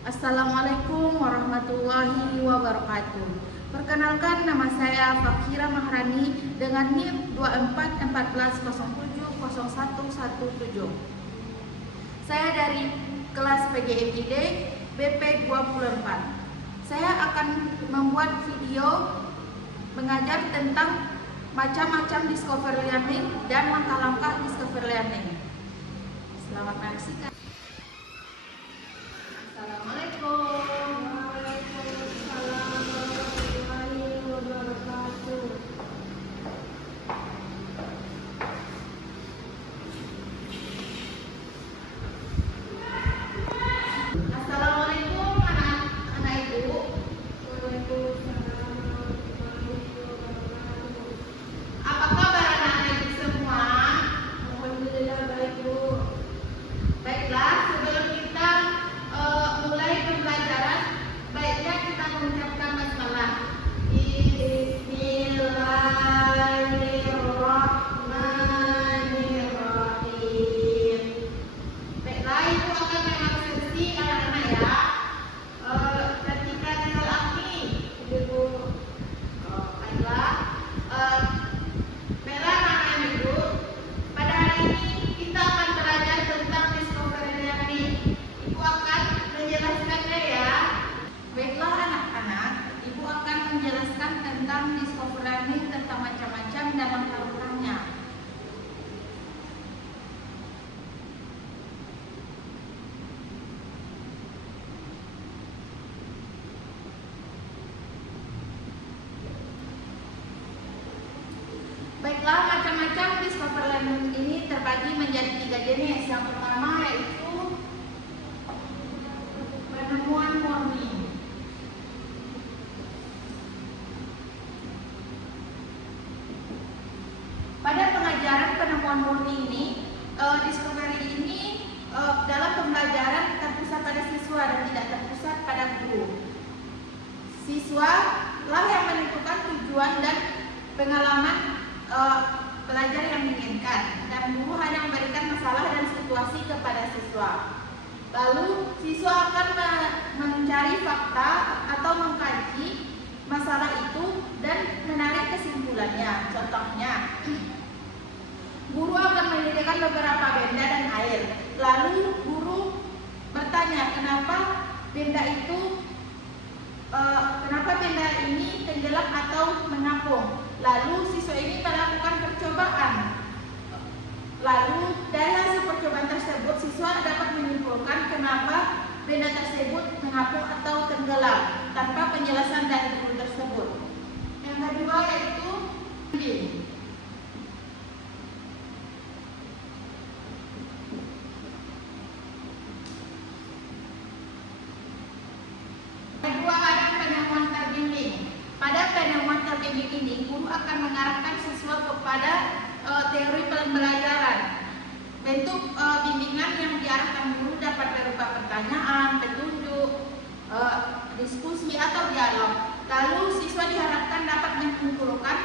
Assalamualaikum warahmatullahi wabarakatuh. Perkenalkan, nama saya Fakira Mahrani dengan NIM 2414070117. Saya dari kelas PGMID BP 24. Saya akan membuat video mengajar tentang macam-macam discovery learning dan langkah-langkah discovery learning. Selamat menyaksikan. Assalamualaikum. Waalaikumsalam warahmatullahi wabarakatuh. Assalamualaikum anak-anak ibu. Waalaikumsalam warahmatullahi wabarakatuh. Apa kabar anak-anak ibu semua? Alhamdulillah baik, Bu. Baiklah, sebelum kita mulai pembelajaran, baiknya kita mengucapkan basmalah. Bismillahirrahmanirrahim. Baiklah, ibu akan mengaksesi anak-anak ya. Ketika salah ini, Ibu, baiklah. Baiklah anak-anak ibu, pada hari ini kita akan belajar tentang discovery learning. Ibu akan menjelaskannya ya. Baiklah anak-anak, ibu akan menjelaskan tentang discovery learning, tentang macam-macam dan langkah-langkahnya. Baiklah, macam-macam discovery learning ini terbagi menjadi 3 jenis. Yang pertama yaitu penemuan murni. Pada pengajaran penemuan murni ini, discovery ini dalam pembelajaran terpusat pada siswa dan tidak terpusat pada guru. Siswa lah yang menentukan tujuan dan pengalaman pelajar yang diinginkan, dan guru hanya memberikan masalah dan situasi kepada siswa. Lalu siswa akan mencari fakta atau mengkaji masalah itu dan menarik kesimpulannya. Contohnya, guru akan menyediakan beberapa benda dan air. Lalu guru bertanya kenapa benda ini tenggelam atau mengapung. Lalu siswa ini melakukan percobaan. Lalu dari hasil percobaan tersebut siswa dapat menyimpulkan kenapa benda tersebut mengapung atau tenggelam tanpa penjelasan dari guru tersebut. Yang kedua yaitu finding. Kedua ada penemuan terbimbing. Pada penemuan terbimbing ini, guru akan mengarahkan siswa kepada teori pembelajaran. Bentuk bimbingan yang diarahkan guru dapat berupa pertanyaan, petunjuk, diskusi atau dialog. Lalu siswa diharapkan dapat menyimpulkan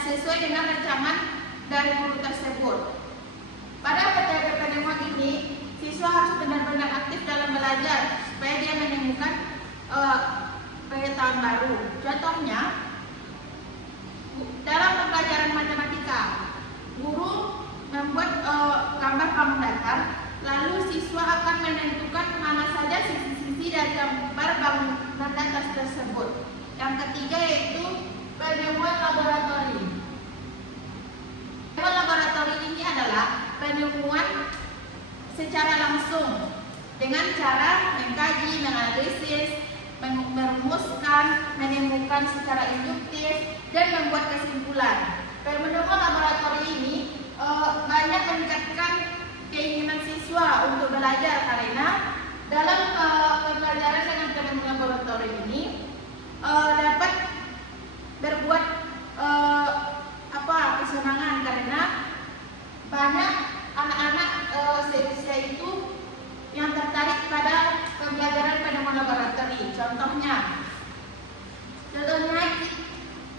sesuai dengan rancangan dari guru tersebut. Pada metode penemuan ini, siswa harus benar-benar aktif dalam belajar supaya dia menemukan pengetahuan baru. Contohnya, dalam pembelajaran matematika, guru membuat gambar panggung datar, lalu siswa akan menentukan mana saja sisi-sisi dari gambar bangunan datar tersebut. Yang ketiga yaitu penemuan laboratori. Penemuan laboratori ini adalah penemuan secara langsung dengan cara mengkaji, menganalisis, merumuskan, menemukan secara induktif, dan membuat kesimpulan. Penemuan laboratori ini banyak meningkatkan keinginan siswa untuk belajar karena dalam pembelajaran dengan penemuan laboratori ini dapat berbuat kesenangan karena banyak anak-anak seusia itu yang tertarik pada pembelajaran penemuan laboratori. Contohnya,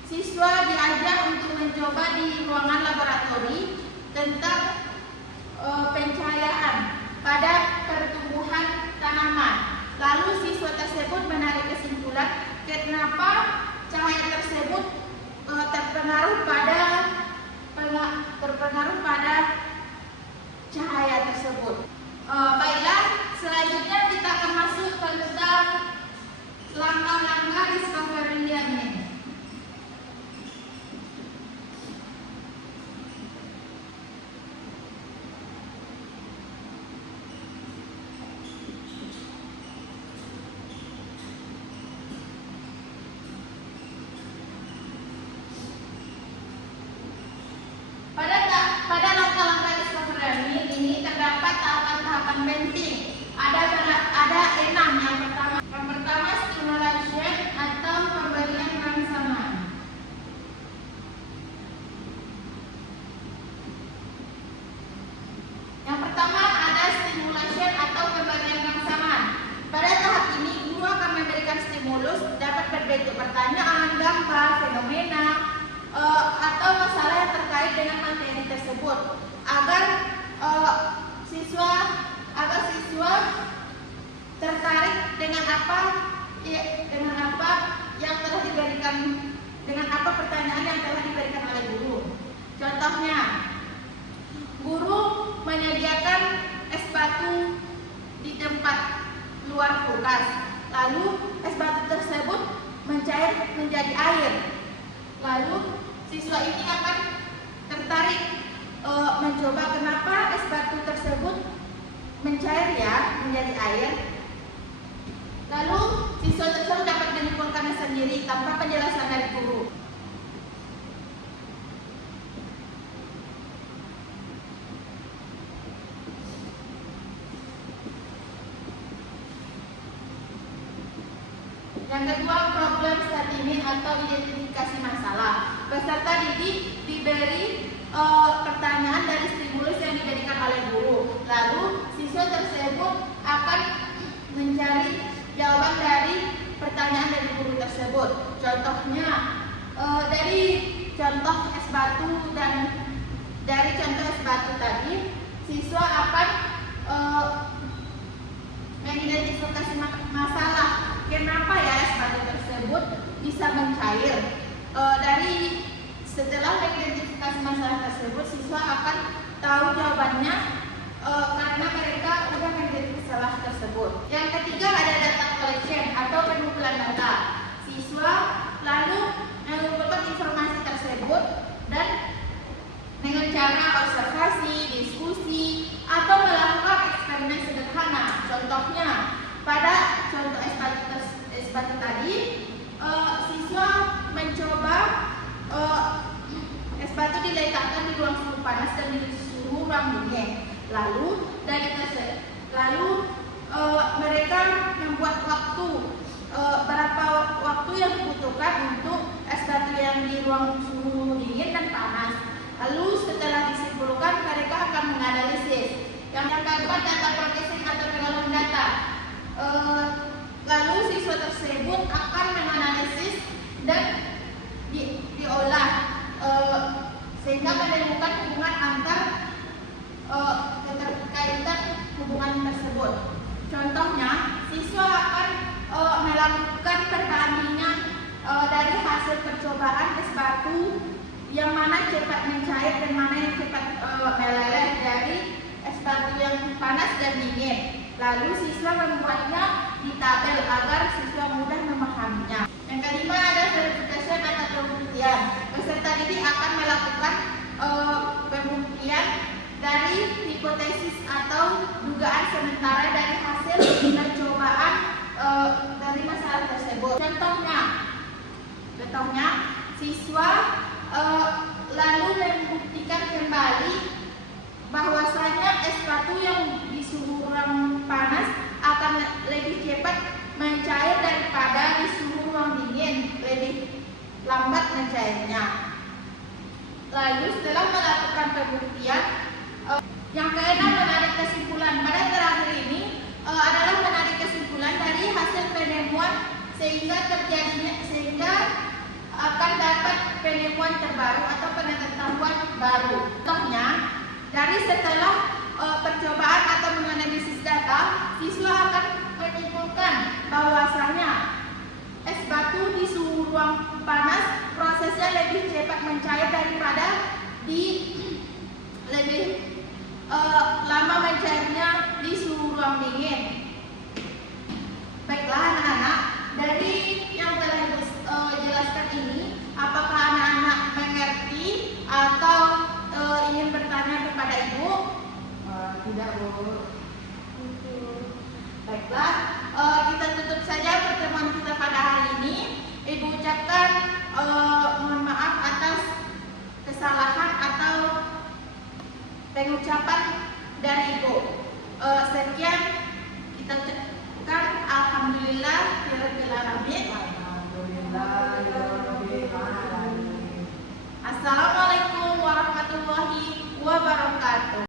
siswa diajak untuk mencoba di ruangan laboratori tentang pencahayaan. pada pertumbuhan tanaman. Lalu siswa tersebut menarik kesimpulan kenapa cahaya tersebut terpengaruh pada cahaya tersebut. Baiklah, selanjutnya kita akan masuk tentang langkah-langkah discovery learning. Pada langkah-langkah discovery learning ini terdapat tahapan-tahapan penting. Ada 6. Yang pertama stimulation atau pemberian rangsangan. Yang pertama ada stimulation atau pemberian rangsangan. Pada tahap ini guru akan memberikan stimulus dapat berbentuk pertanyaan, gambar, fenomena, atau masalah yang terkait dengan materi tersebut agar siswa tertarik dengan apa pertanyaan yang telah diberikan oleh guru. Contohnya, guru menyediakan es batu di tempat luar kulkas, lalu es batu tersebut mencair menjadi air. Lalu siswa ini akan tertarik mencoba kenapa es batu tersebut mencair menjadi air. Lalu siswa tersebut dapat menyimpulkannya sendiri tanpa penjelasan dari guru. Yang kedua, problem statement atau identifikasi masalah. Peserta didik diberi pertanyaan dari stimulus yang diberikan oleh guru. Lalu siswa tersebut akan mencari jawaban dari pertanyaan dari guru tersebut. Contohnya dari contoh es batu tadi, siswa akan mengidentifikasi masalah. Kenapa es batu tersebut bisa mencair? Setelah mengidentifikasi masalah tersebut, siswa akan tahu jawabannya karena mereka sudah mengidentifikasi masalah tersebut. Yang ketiga ada data collection atau pengumpulan data. Siswa lalu mengumpulkan informasi tersebut dan dengan cara observasi, diskusi, atau melakukan eksperimen sederhana. Contohnya, pada contoh es batu tadi, siswa mencoba es batu diletakkan di ruang suhu panas dan di suhu ruang dingin. Lalu mereka membuat berapa waktu yang dibutuhkan untuk es batu yang di ruang suhu dingin dan panas. Lalu setelah disimpulkan, mereka akan menganalisis. Yang keempat, data processing atau pengolahan data. Lalu siswa tersebut akan menganalisis dan diolah sehingga menemukan hubungan antar keterkaitan hubungan tersebut. Contohnya, siswa akan melakukan perbandingan dari hasil percobaan es batu yang mana cepat mencair dan mana yang cepat meleleh dari es batu yang panas dan dingin. Lalu siswa membuatnya di tabel agar siswa mudah memahaminya. Yang kelima ada verifikasi atau pembuktian. Peserta didik akan melakukan pembuktian dari hipotesis atau dugaan sementara dari hasil percobaan dari masalah tersebut. Contohnya, siswa lalu membuktikan kembali bahwasanya es batu yang di suhu ruang panas akan lebih cepat mencair daripada di suhu ruang dingin, lebih lambat mencairnya. Lalu setelah melakukan pembuktian, yang keenam menarik kesimpulan. Pada terakhir ini adalah menarik kesimpulan dari hasil penemuan sehingga akan dapat penemuan terbaru atau pengetahuan baru. Contohnya, dari setelah percobaan atau menganalisis suhu ruang panas prosesnya lebih cepat mencair daripada di lebih lama mencairnya di suhu ruang dingin. Baiklah anak-anak, dari yang telah dijelaskan ini, apakah anak-anak mengerti atau ingin bertanya kepada Ibu? Tidak, Bu. Baiklah, kita tutup saja pertemuan kita pada hari ini. Ibu ucapkan mohon maaf atas kesalahan atau pengucapan dari Ibu. Sekian kita ucapkan alhamdulillah rabbil alamin. Alhamdulillah. Assalamualaikum warahmatullahi wabarakatuh.